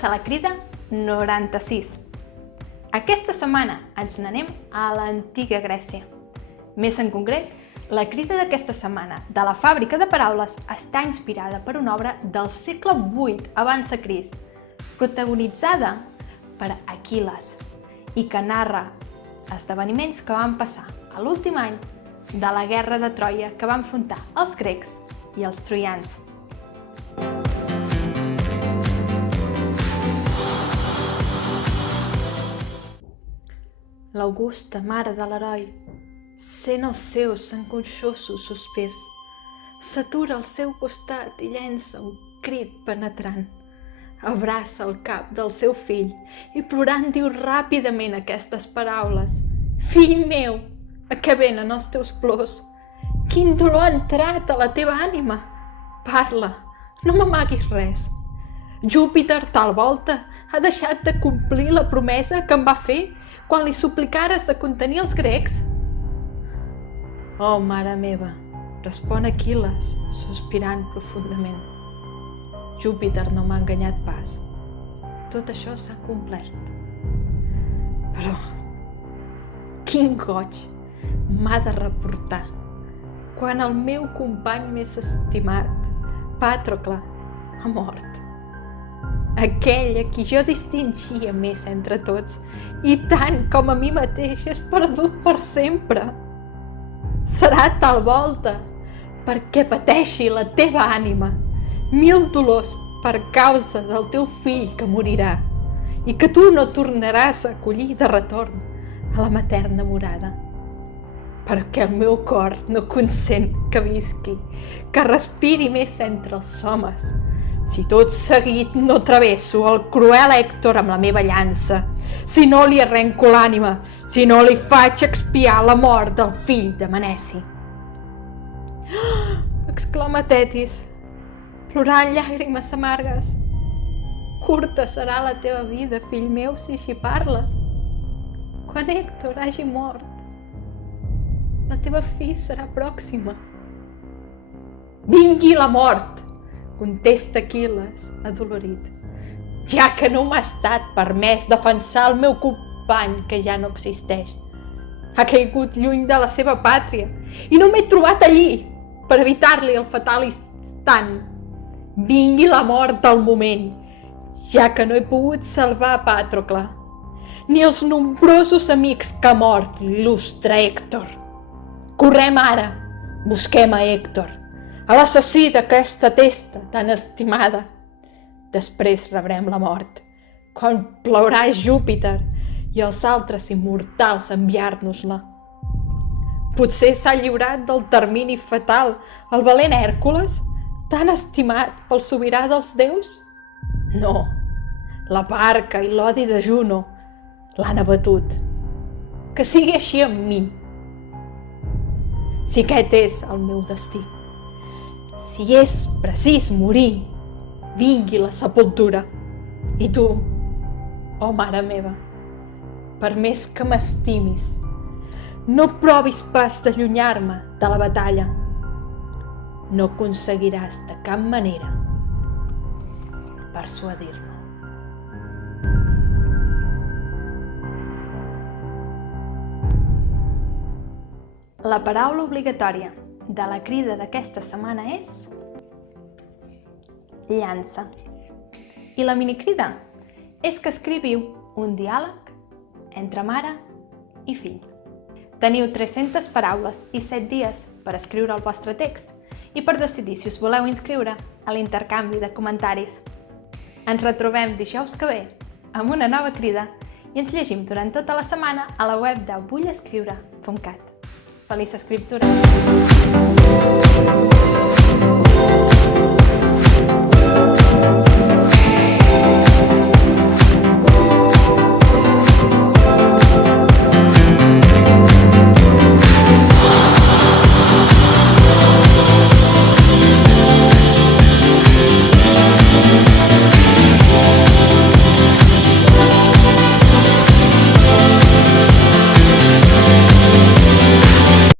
Benvinguts a la crida 96. Aquesta setmana ens n'anem a l'antiga Grècia. Més en concret, la crida d'aquesta setmana de la fàbrica de paraules està inspirada per una obra del segle VIII abans de Crist, protagonitzada per Aquil·les i que narra esdeveniments que van passar a l'últim any de la guerra de Troia que van enfrontar els grecs i els troians. L'augusta mare de l'heroi, sent els seus enconxosos sospirs, s'atura al seu costat i llença un crit penetrant. Abraça el cap del seu fill i plorant diu ràpidament aquestes paraules: «Fill meu, a què venen els teus plors? Quin dolor ha entrat a la teva ànima? Parla, no m'amaguis res. Júpiter, tal volta, ha deixat de complir la promesa que em va fer quan li suplicares de contenir els grecs?» «Oh, mare meva», respon Aquil·les, sospirant profundament. «Júpiter no m'ha enganyat pas. Tot això s'ha complert. Però quin goig m'ha de reportar quan el meu company més estimat, Pàtrocle, ha mort. Aquell a qui jo distingia més entre tots, i tant com a mi mateix, és perdut per sempre. Serà tal volta perquè pateixi la teva ànima 1000 dolors per causa del teu fill que morirà i que tu no tornaràs a acollir de retorn a la materna morada. Perquè el meu cor no consent que visqui, que respiri més entre els homes, si tot seguit no travesso el cruel Hèctor amb la meva llança, si no li arrenco l'ànima, si no li faig expiar la mort del fill de Meneci». Exclama Tetis, plorant llàgrimes amargues. «Curta serà la teva vida, fill meu, si així parles. Quan Hèctor hagi mort, la teva fi serà pròxima». «Vingui la mort», contesta Aquil·les, adolorit, «ja que no m'ha estat permès defensar el meu company que ja no existeix. Ha caigut lluny de la seva pàtria i no m'he trobat allí per evitar-li el fatal instant. Vingui la mort al moment, ja que no he pogut salvar Pàtrocle, ni els nombrosos amics que ha mort l'il·lustre Hèctor. Correm ara, busquem a Hèctor, a l'assassí d'aquesta testa tan estimada. Després rebrem la mort, quan plaurà Júpiter i els altres immortals a enviar-nos-la. Potser s'ha lliurat del termini fatal el valent Hèrcules, tan estimat pel sobirà dels déus? No, la barca i l'odi de Juno l'han abatut. Que sigui així amb mi, si aquest és el meu destí. Si és precís morir, vingui la sepultura. I tu, oh mare meva, per més que m'estimis, no provis pas d'allunyar-me de la batalla. No aconseguiràs de cap manera persuadir-me». La paraula obligatòria de la crida d'aquesta setmana és llança. I la minicrida és que escriviu un diàleg entre mare i fill. Teniu 300 paraules i 7 dies per escriure el vostre text i per decidir si us voleu inscriure a l'intercanvi de comentaris. Ens retrobem dijous que ve amb una nova crida i ens llegim durant tota la setmana a la web de vullescriure.cat. Feliç escriptura! Thank you.